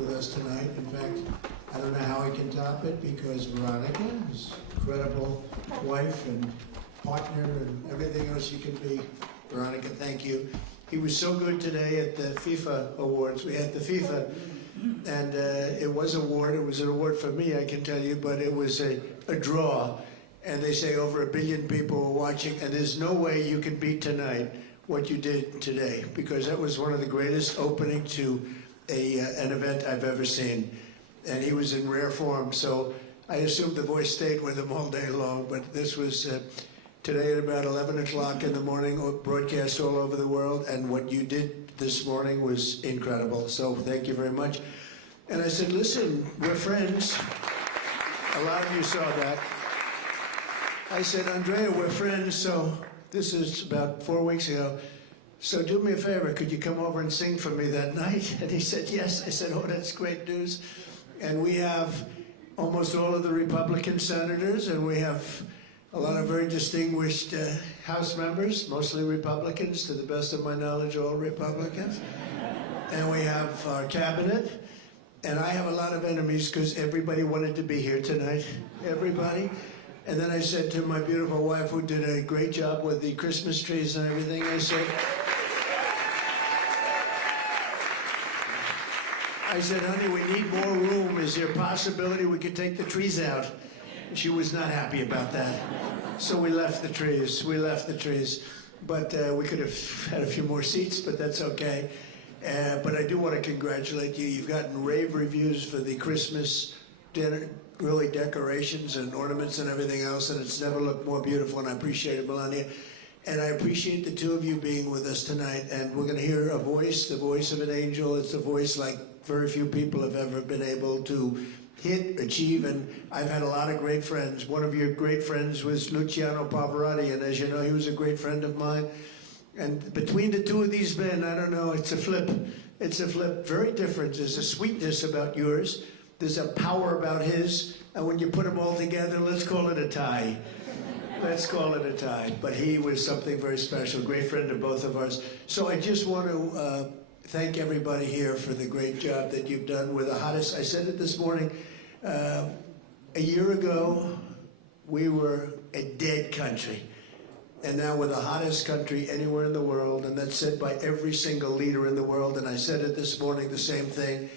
with us tonight. In fact, I don't know how I can top it because Veronica, his incredible wife and partner and everything else you can be. Veronica, thank you. He was so good today at the FIFA Awards. We had the FIFA, and it was an award for me, I can tell you, but it was a draw. And they say over 1 billion people were watching, and there's no way you can beat tonight what you did today, because that was one of the greatest opening to an event I've ever seen. And he was in rare form, so I assumed the voice stayed with him all day long, but this was today at about 11 o'clock in the morning, broadcast all over the world, and what you did this morning was incredible, so thank you very much. And I said, listen, we're friends. A lot of you saw that. I said, Andrea, we're friends, so this is about 4 weeks ago. So do me a favor, could you come over and sing for me that night? And he said, yes. I said, oh, that's great news. And we have almost all of the Republican senators, and we have a lot of very distinguished House members, mostly Republicans, to the best of my knowledge, all Republicans. And we have our cabinet. And I have a lot of enemies because everybody wanted to be here tonight, everybody. And then I said to my beautiful wife, who did a great job with the Christmas trees and everything, I said, honey, we need more room. Is there a possibility we could take the trees out? She was not happy about that. So we left the trees. But we could have had a few more seats, but that's okay. But I do want to congratulate you. You've gotten rave reviews for the Christmas dinner, really decorations and ornaments and everything else, and it's never looked more beautiful, and I appreciate it, Melania. And I appreciate the two of you being with us tonight, and we're going to hear a voice, the voice of an angel. It's a voice like very few people have ever been able to achieve, and I've had a lot of great friends. One of your great friends was Luciano Pavarotti, and as you know, he was a great friend of mine. And between the two of these men, I don't know, it's a flip. It's a flip, very different. There's a sweetness about yours. There's a power about his. And when you put them all together, let's call it a tie. Let's call it a tie. But he was something very special, great friend of both of ours. So I just want to thank everybody here for the great job that you've done with the hottest. I said it this morning. A year ago, we were a dead country. And now we're the hottest country anywhere in the world, and that's said by every single leader in the world. And I said it this morning, the same thing.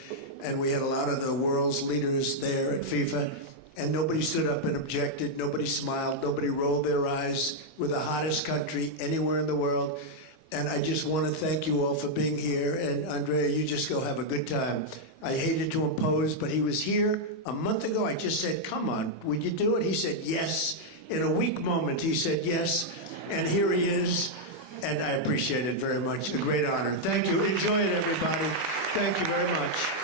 And we had a lot of the world's leaders there at FIFA, and nobody stood up and objected, nobody smiled, nobody rolled their eyes. We're the hottest country anywhere in the world. And I just want to thank you all for being here. And Andrea, you just go have a good time. I hated to impose, but he was here a month ago. I just said, come on, would you do it? He said, yes. In a weak moment, he said, yes. And here he is. And I appreciate it very much. A great honor. Thank you. Enjoy it, everybody. Thank you very much.